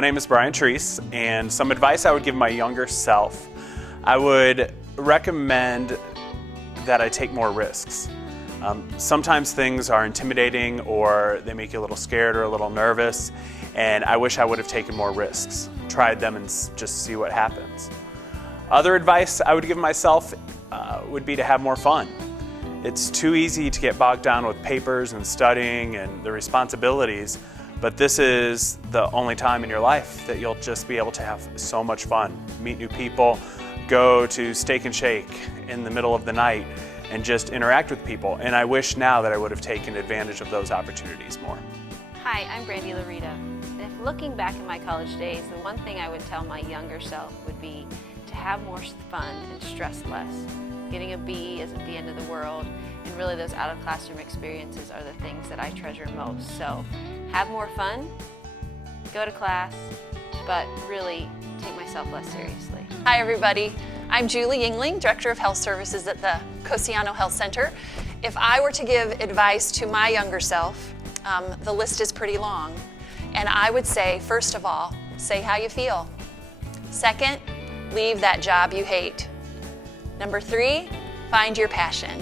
my name is Brian Treese, and some advice I would give my younger self, I would recommend that I take more risks. Sometimes things are intimidating or they make you a little scared or a little nervous, and I wish I would have taken more risks, tried them and just see what happens. Other advice I would give myself would be to have more fun. It's too easy to get bogged down with papers and studying and the responsibilities, but this is the only time in your life that you'll just be able to have so much fun, meet new people, go to Steak and Shake in the middle of the night, and just interact with people. And I wish now that I would have taken advantage of those opportunities more. Hi, I'm Brandy Larita. And if looking back at my college days, the one thing I would tell my younger self would be to have more fun and stress less. Getting a B isn't the end of the world, and really those out-of-classroom experiences are the things that I treasure most. So have more fun, go to class, but really take myself less seriously. Hi everybody, I'm Julie Yingling, Director of Health Services at the Cosiano Health Center. If I were to give advice to my younger self, the list is pretty long. And I would say, first of all, say how you feel. Second, leave that job you hate. Number 3, find your passion.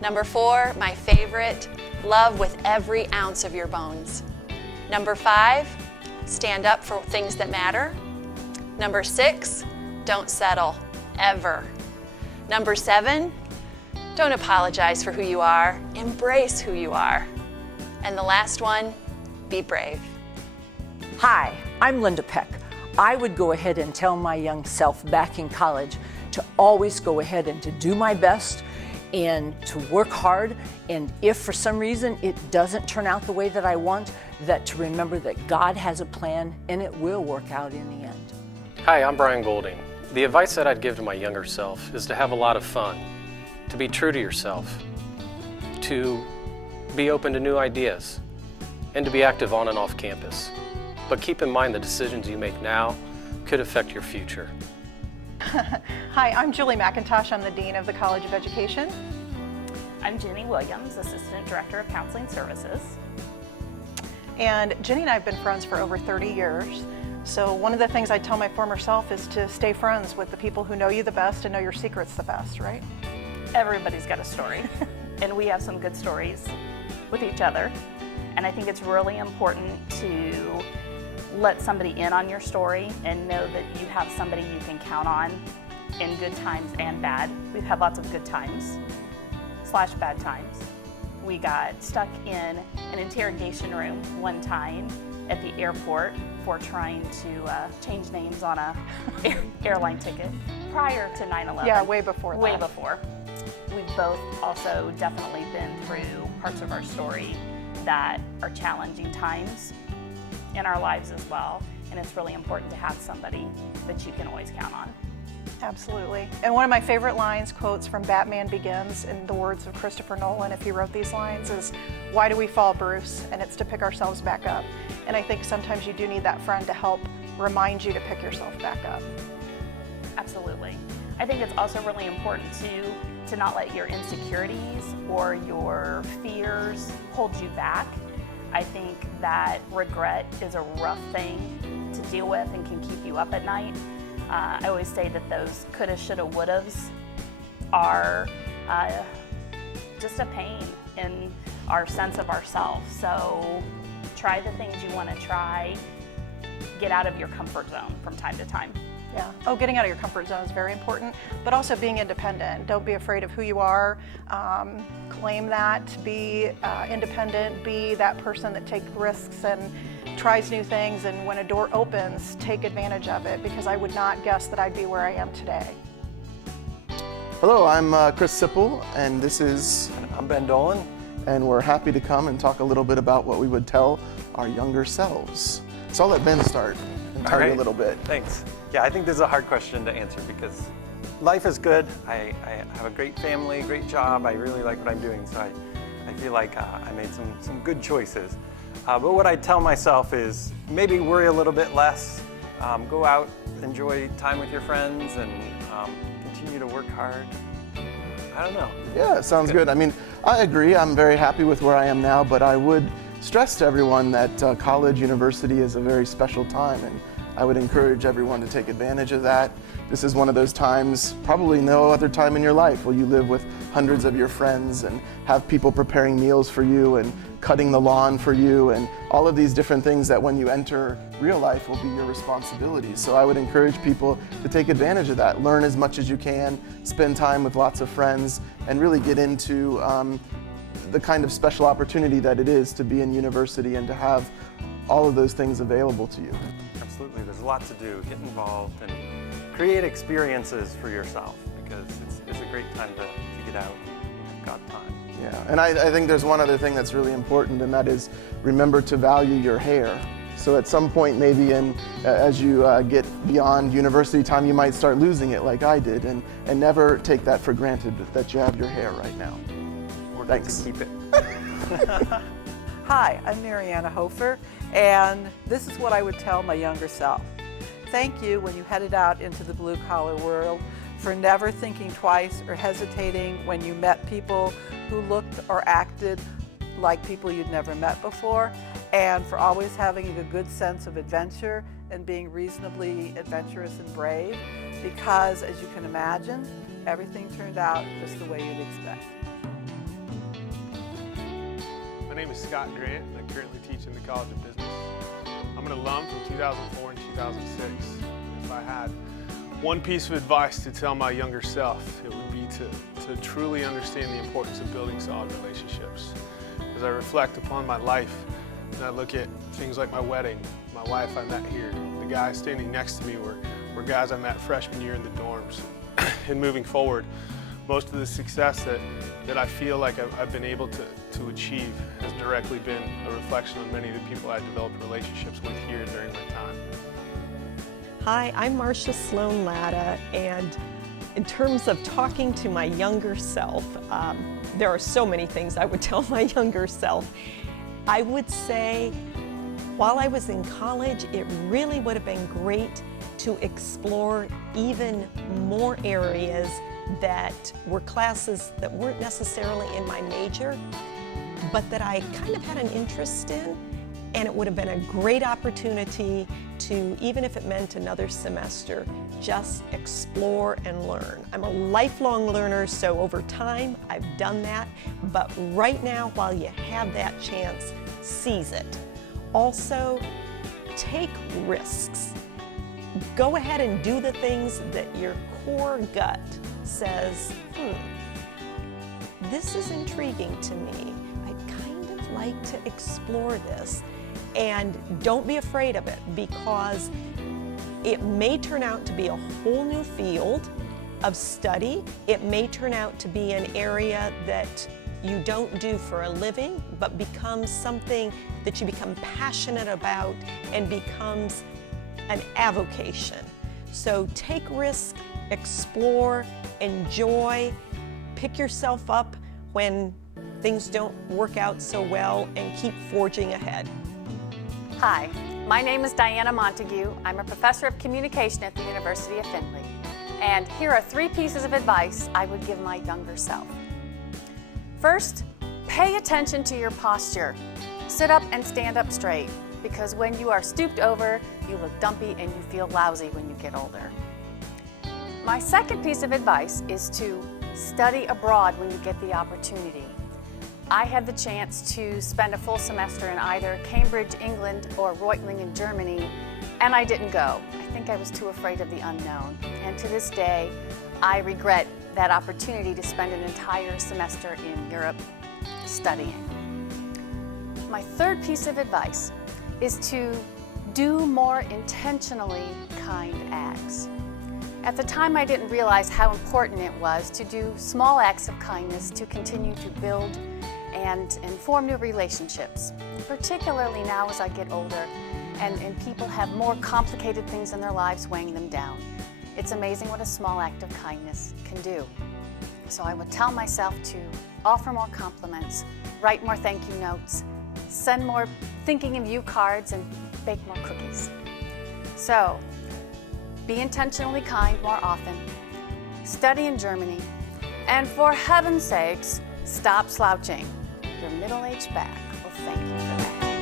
Number 4, my favorite, love with every ounce of your bones. Number 5, stand up for things that matter. Number 6, don't settle, ever. Number 7, don't apologize for who you are, embrace who you are. And the last one, be brave. Hi, I'm Linda Peck. I would go ahead and tell my young self back in college to always go ahead and to do my best and to work hard, and if for some reason it doesn't turn out the way that I want, that to remember that God has a plan and it will work out in the end. Hi, I'm Brian Golding. The advice that I'd give to my younger self is to have a lot of fun, to be true to yourself, to be open to new ideas, and to be active on and off campus. But keep in mind the decisions you make now could affect your future. Hi, I'm Julie McIntosh. I'm the Dean of the College of Education. I'm Jenny Williams, Assistant Director of Counseling Services. And Jenny and I have been friends for over 30 years. So one of the things I tell my former self is to stay friends with the people who know you the best and know your secrets the best, right? Everybody's got a story, and we have some good stories with each other. And I think it's really important to let somebody in on your story and know that you have somebody you can count on in good times and bad. We've had lots of good times / bad times. We got stuck in an interrogation room one time at the airport for trying to change names on a airline ticket prior to 9/11. Yeah, way before that. Way before. We've both also definitely been through parts of our story that are challenging times in our lives as well, and it's really important to have somebody that you can always count on. Absolutely. And one of my favorite lines, quotes from Batman Begins, in the words of Christopher Nolan, if he wrote these lines, is, "Why do we fall, Bruce?" And it's to pick ourselves back up. And I think sometimes you do need that friend to help remind you to pick yourself back up. Absolutely. I think it's also really important to not let your insecurities or your fears hold you back. I think that regret is a rough thing to deal with and can keep you up at night. I always say that those coulda, shoulda, wouldas are just a pain in our sense of ourselves. So try the things you want to try. Get out of your comfort zone from time to time. Yeah. Oh, getting out of your comfort zone is very important, but also being independent. Don't be afraid of who you are. Claim that. Be independent. Be that person that takes risks and tries new things. And when a door opens, take advantage of it, because I would not guess that I'd be where I am today. Hello, I'm Chris Sipple, and this is... I'm Ben Dolan. And we're happy to come and talk a little bit about what we would tell our younger selves. So I'll let Ben start and tell you a little bit. Thanks. Yeah, I think this is a hard question to answer because life is good. I have a great family, great job. I really like what I'm doing, so I feel like I made some good choices. But what I tell myself is maybe worry a little bit less, go out, enjoy time with your friends, and continue to work hard. I don't know. Yeah, sounds good. I mean, I agree. I'm very happy with where I am now, but I would stress to everyone that college, university is a very special time, and I would encourage everyone to take advantage of that. This is one of those times, probably no other time in your life, where you live with hundreds of your friends and have people preparing meals for you and cutting the lawn for you and all of these different things that when you enter real life will be your responsibilities. So I would encourage people to take advantage of that. Learn as much as you can, spend time with lots of friends, and really get into the kind of special opportunity that it is to be in university and to have all of those things available to you. Absolutely, there's a lot to do. Get involved and create experiences for yourself, because it's a great time to get out and have got time. Yeah, and I think there's one other thing that's really important, and that is remember to value your hair. So at some point maybe as you get beyond university time, you might start losing it like I did, and never take that for granted that you have your hair right now. Thanks. To keep it. Hi, I'm Mariana Hofer, and this is what I would tell my younger self. Thank you when you headed out into the blue-collar world for never thinking twice or hesitating when you met people who looked or acted like people you'd never met before, and for always having a good sense of adventure and being reasonably adventurous and brave, because as you can imagine, everything turned out just the way you'd expect. My name is Scott Grant, and I currently teach in the College of Business. I'm an alum from 2004 and 2006. If I had one piece of advice to tell my younger self, it would be to truly understand the importance of building solid relationships. As I reflect upon my life, and I look at things like my wedding, my wife I met here, the guys standing next to me were guys I met freshman year in the dorms. And moving forward, most of the success that I feel like I've been able to achieve has directly been a reflection on many of the people I developed relationships with here during my time. Hi, I'm Marcia Sloan Latta, and in terms of talking to my younger self, there are so many things I would tell my younger self. I would say while I was in college, it really would have been great to explore even more areas that were classes that weren't necessarily in my major, but that I kind of had an interest in, and it would have been a great opportunity to, even if it meant another semester, just explore and learn. I'm a lifelong learner, so over time I've done that, but right now, while you have that chance, seize it. Also, take risks. Go ahead and do the things that your core gut says, this is intriguing to me. I'd kind of like to explore this. And don't be afraid of it, because it may turn out to be a whole new field of study. It may turn out to be an area that you don't do for a living, but becomes something that you become passionate about and becomes an avocation. So take risk, explore, enjoy, pick yourself up when things don't work out so well, and keep forging ahead. Hi, my name is Diana Montague. I'm a professor of communication at the University of Findlay. And here are 3 pieces of advice I would give my younger self. First, pay attention to your posture. Sit up and stand up straight, because when you are stooped over, you look dumpy and you feel lousy when you get older. My second piece of advice is to study abroad when you get the opportunity. I had the chance to spend a full semester in either Cambridge, England, or Reutlingen, Germany, and I didn't go. I think I was too afraid of the unknown. And to this day, I regret that opportunity to spend an entire semester in Europe studying. My third piece of advice is to do more intentionally kind acts. At the time, I didn't realize how important it was to do small acts of kindness to continue to build and form new relationships, particularly now as I get older and people have more complicated things in their lives weighing them down. It's amazing what a small act of kindness can do. So I would tell myself to offer more compliments, write more thank you notes, send more thinking of you cards, and bake more cookies. So, be intentionally kind more often, study in Germany, and for heaven's sakes, stop slouching. your middle age back. Well, thank you for that.